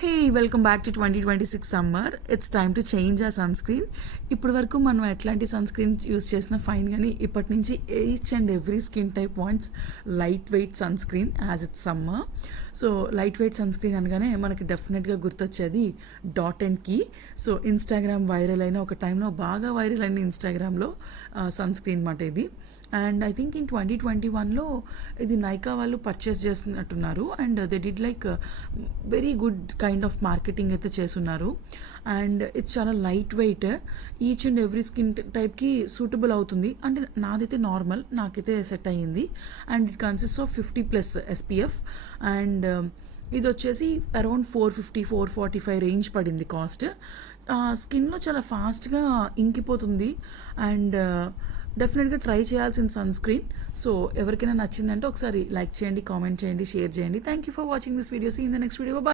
Hey welcome back to 2026 summer. It's time to change ఆ sunscreen. ఇప్పటి వరకు మనం ఎట్లాంటి సన్ స్క్రీన్ యూస్ చేసినా ఫైన్, కానీ ఇప్పటి నుంచి each and every skin type wants lightweight sunscreen as it's summer. So lightweight sunscreen అనగానే మనకి డెఫినెట్గా గుర్తొచ్చేది Dot and Key. So Instagram viral అయిన ఒక టైంలో బాగా వైరల్ అయిన ఇన్స్టాగ్రామ్లో సన్ స్క్రీన్ మాట ఇది. అండ్ ఐ థింక్ ఇన్ 2021లో ఇది నైకా వాళ్ళు పర్చేస్ చేస్తున్నట్టున్నారు. And they did like very good kind of marketing అయితే చేస్తున్నారు. అండ్ ఇట్స్ చాలా light weight, each and every skin టైప్కి సూటబుల్ అవుతుంది. అంటే నాదైతే నార్మల్, నాకైతే సెట్ అయ్యింది. And it consist of 50+ SPF. And ఇది వచ్చేసి అరౌండ్ 450-445 రేంజ్ పడింది కాస్ట్. స్కిన్లో చాలా ఫాస్ట్గా ఇంకిపోతుంది. అండ్ డెఫినెట్గా ట్రై చేయాల్సిన సన్ స్క్రీన్. సో ఎవరికైనా నచ్చిందంటే ఒకసారి లైక్ చేయండి, కామెంట్ చేయండి, షేర్ చేయండి. Thank you for watching this video. See in the next video. Bye.